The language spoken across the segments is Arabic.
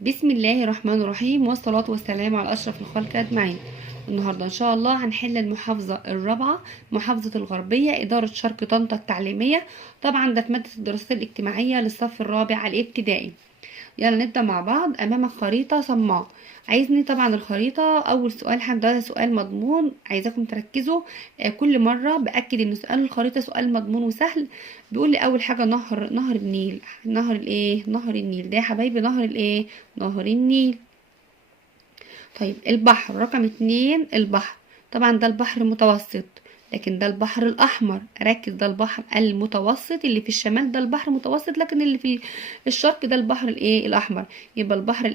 بسم الله الرحمن الرحيم، والصلاة والسلام على أشرف الخلق أجمعين. النهاردة إن شاء الله هنحل المحافظة الرابعة، محافظة الغربية، إدارة شرق طنطا التعليمية. طبعا ده في مادة الدراسات الاجتماعية للصف الرابع الابتدائي. يلا نبدأ مع بعض. أمامك خريطة صماء. عايزني طبعا الخريطة أول سؤال ده سؤال مضمون، عايزاكم تركزوا. كل مرة بأكد إن سؤال الخريطة سؤال مضمون وسهل. بيقول لي أول حاجة نهر النيل. نهر النيل ده يا حبايبي نهر النيل. طيب البحر رقم 2 البحر. طبعا ده البحر المتوسط، لكن ده البحر الأحمر. ركز، ده البحر المتوسط اللي في الشمال، ده البحر المتوسط، لكن اللي في الشرق ده البحر الأحمر. يبقى البحر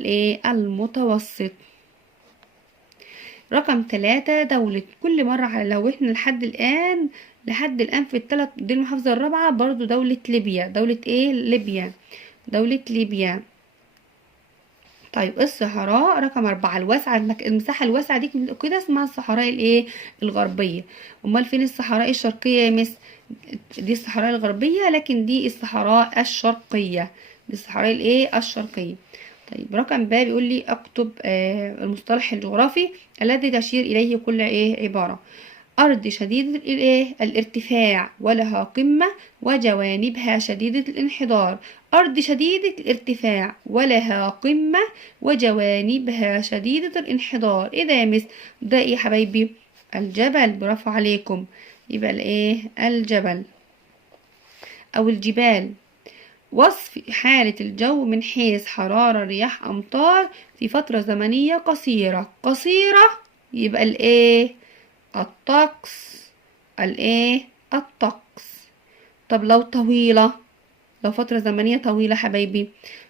المتوسط. رقم 3 دولة. كل مرة لو احنا لحد الآن في الثلاث دي المحافظة الرابعة برضو دولة ليبيا. دولة ليبيا. طيب الصحراء رقم 4 الواسعة، المساحة الواسعة دي كده اسمها الصحراء الغربية. امال فين الصحراء الشرقية يا مس؟ دي الصحراء الغربية، لكن دي الصحراء الشرقية. الشرقية. طيب رقم ب بيقول لي اكتب المصطلح الجغرافي الذي تشير اليه كل عبارة. أرض شديدة الارتفاع ولها قمة وجوانبها شديدة الانحدار. أرض شديدة الارتفاع ولها قمة وجوانبها شديدة الانحدار. إيه ده يا مس؟ ده إيه يا حبايبي؟ الجبل. برافو عليكم. يبقى الجبل أو الجبال. وصف حالة الجو من حيث حرارة، رياح، أمطار في فترة زمنية قصيرة. يبقى الطقس. الطقس. طب لو طويلة، لو فترة زمنية طويلة حبايبي،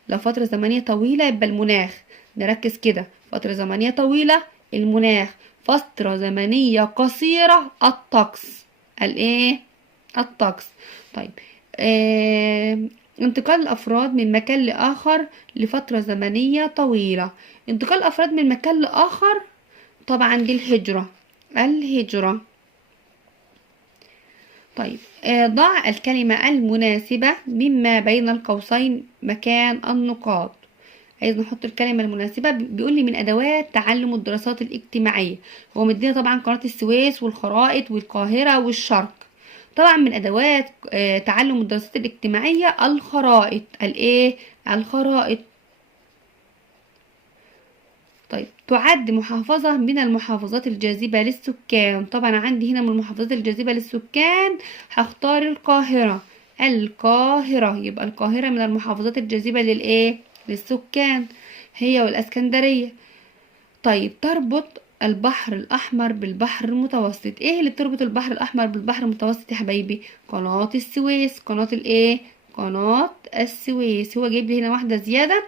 لو فترة زمنية طويلة يبقى المناخ. نركز كده، فترة زمنية طويلة المناخ، فترة زمنية قصيرة الطقس. الطقس. طيب انتقال الأفراد من مكان لآخر لفترة زمنية طويلة. انتقال الأفراد من مكان لآخر طبعا دي الهجرة. طيب ضع الكلمة المناسبة مما بين القوسين مكان النقاط. عايز نحط الكلمة المناسبة. بيقول لي من أدوات تعلم الدراسات الاجتماعية. هو مدينا طبعا قناة السويس والخرائط والقاهرة والشرق. طبعا من أدوات تعلم الدراسات الاجتماعية الخرائط. الخرائط. طيب تعد محافظة من المحافظات الجاذبة للسكان. طبعا عندي هنا من المحافظات الجاذبة للسكان هختار القاهرة. يبقى القاهرة من المحافظات الجاذبة للسكان، هي والاسكندرية. طيب تربط البحر الأحمر بالبحر المتوسط. ايه اللي بتربط البحر الأحمر بالبحر المتوسط يا حبايبي؟ قناة السويس. قناة السويس. هو جايب لي هنا واحدة زيادة،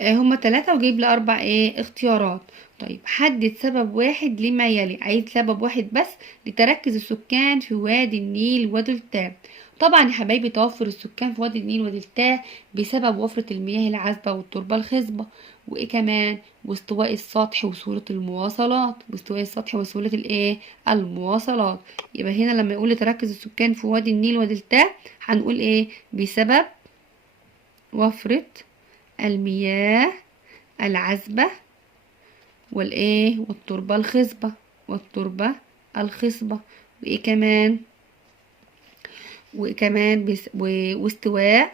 هما 3 وجايب لي 4 اختيارات. طيب حدد سبب واحد لما يلي. عايز سبب واحد بس لتركز السكان في وادي النيل ودلتاه. طبعا يا حبايبي توفر السكان في وادي النيل ودلتاه بسبب وفرة المياه العذبة والتربة الخصبة، وايه كمان؟ واستواء السطح وسهولة المواصلات. المواصلات. يبقى هنا لما يقول لي تركز السكان في وادي النيل ودلتاه هنقول بسبب وفرة المياه العذبة والتربة الخصبة. وايه كمان واستواء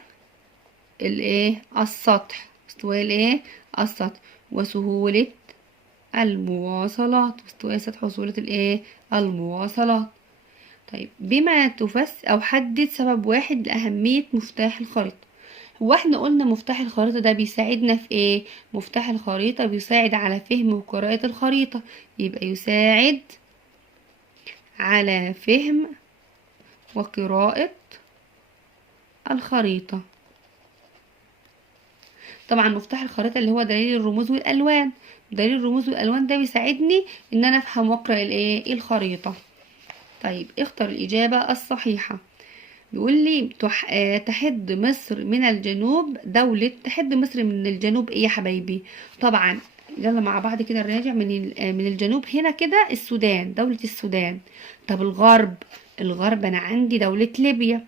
السطح. السطح وسهولة المواصلات. واستواء السطح وسهولة المواصلات. طيب بما او حدد سبب واحد لأهمية مفتاح الخريطة. هو احنا قلنا مفتاح الخريطة ده بيساعدنا في ايه؟ مفتاح الخريطة بيساعد على فهم وقراءة الخريطة. يبقى يساعد على فهم وقراءة الخريطة. طبعا مفتاح الخريطة اللي هو دليل الرموز والألوان. ده بيساعدني ان انا افهم واقرأ الخريطة. طيب اختر الإجابة الصحيحة. بيقول لي تحد مصر من الجنوب تحد مصر من الجنوب ايه يا حبايبي؟ طبعا يلا مع بعض كده نراجع من الجنوب هنا كده السودان، دولة السودان. طب الغرب انا عندي دولة ليبيا.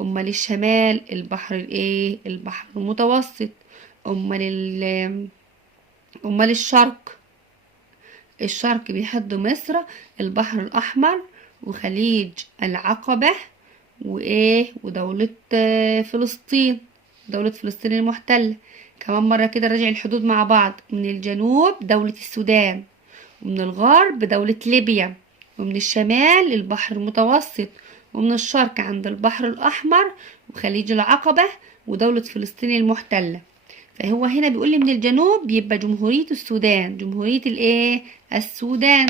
امال الشمال البحر البحر المتوسط. امال الشرق بيحد مصر، البحر الاحمر، وخليج العقبة، ودولة فلسطين، دولة فلسطين المحتلة. كمان مرة كده راجع الحدود مع بعض: من الجنوب دولة السودان، ومن الغرب دولة ليبيا، ومن الشمال البحر المتوسط، ومن الشرق عند البحر الأحمر وخليج العقبة ودولة فلسطين المحتلة. فهو هنا بيقول لي من الجنوب يبقى جمهورية السودان، جمهورية السودان.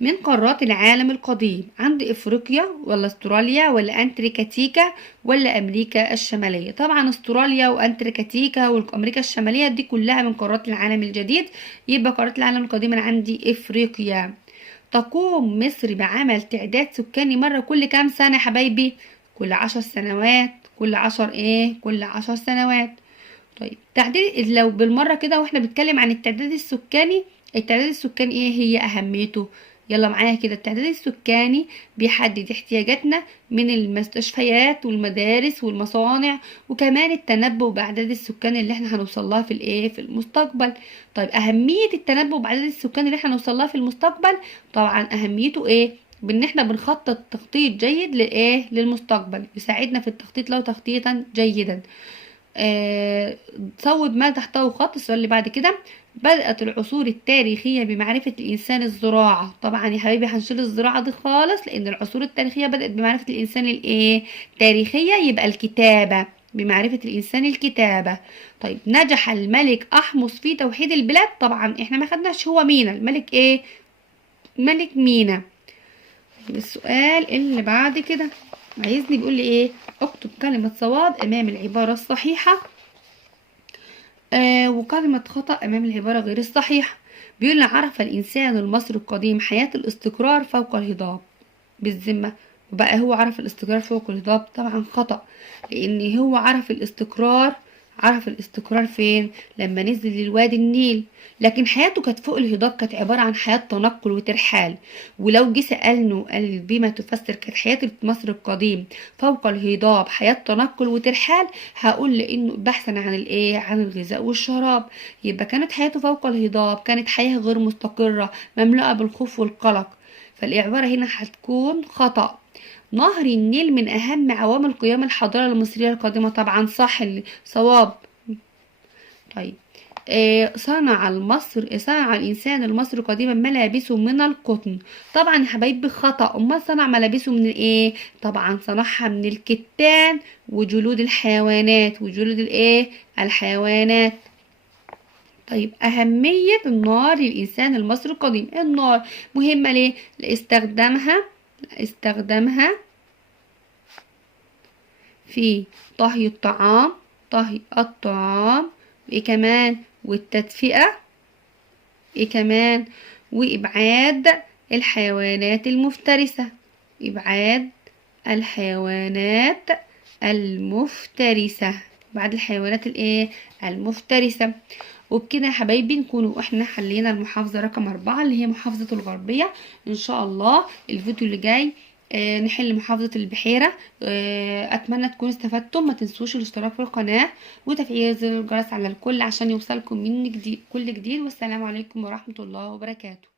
من قارات العالم القديم: عند افريقيا ولا استراليا ولا انتاركتيكا ولا امريكا الشماليه؟ طبعا استراليا وانتاركتيكا وامريكا الشماليه دي كلها من قارات العالم الجديد، يبقى قارات العالم القديم أنا عندي افريقيا. تقوم مصر بعمل تعداد سكاني مره كل كام سنه يا حبايبي؟ كل 10 سنوات. كل 10 سنوات. طيب تعداد لو بالمره كده واحنا بنتكلم عن التعداد السكاني، التعداد السكاني ايه هي اهميته؟ يلا معايا كده: التعداد السكاني بيحدد احتياجاتنا من المستشفيات والمدارس والمصانع، وكمان التنبؤ بأعداد السكان اللي احنا هنوصل لها في المستقبل. طيب أهمية التنبؤ بأعداد السكان اللي احنا هنوصل لها في المستقبل، طبعا أهميته بان احنا بنخطط تخطيط جيد للمستقبل، يساعدنا في التخطيط له تخطيطا جيدا. صوب ما تحته خط. السؤال اللي بعد كده: بدأت العصور التاريخية بمعرفة الإنسان الزراعة. طبعا يا حبايبي هنشيل الزراعة دي خالص، لأن العصور التاريخية بدأت بمعرفة الإنسان التاريخية، يبقى الكتابة، بمعرفة الإنسان الكتابة. طيب نجح الملك أحمس في توحيد البلاد. طبعا احنا ما خدناش هو مينا، الملك ملك مينا. السؤال اللي بعد كده عايزني بيقول لي اكتب كلمة صواب امام العبارة الصحيحة وكلمة خطأ امام العبارة غير الصحيحة. بيقول لي: عرف الانسان المصري القديم حياة الاستقرار فوق الهضاب. بالذمة وبقى هو عرف الاستقرار فوق الهضاب؟ طبعا خطأ، لان هو عرف الاستقرار فين؟ لما نزل للوادي النيل. لكن حياته كانت فوق الهضاب، كانت عبارة عن حياة تنقل وترحال. ولو جه سألنه قال بما تفسر كانت حياة مصر القديم فوق الهضاب حياة تنقل وترحال، هقول لانه بحثا عن عن الغذاء والشراب. يبقى كانت حياته فوق الهضاب كانت حياة غير مستقرة مملوءة بالخوف والقلق، فالعبارة هنا هتكون خطأ. نهر النيل من أهم عوامل قيام الحضارة المصرية القديمة. طبعا صح، صواب. طيب صنع الإنسان المصري قديما ملابسه من القطن. طبعا يا حبايبي خطأ. أمال صنع ملابسه من طبعا صنعها من الكتان وجلود الحيوانات، الحيوانات. طيب أهمية النار للإنسان المصري القديم. النار مهمة ليه؟ استخدامها في طهي الطعام كمان، والتدفئة كمان، وإبعاد الحيوانات المفترسة. بعد الحيوانات المفترسة. وبكده يا حبايبي نكونوا احنا حلينا المحافظة رقم 4 اللي هي محافظة الغربية. ان شاء الله الفيديو اللي جاي نحل محافظة البحيرة. اتمنى تكونوا استفدتم. ما تنسوش الاشتراك في القناة وتفعيل زر الجرس على الكل عشان يوصلكم مني كل جديد. والسلام عليكم ورحمة الله وبركاته.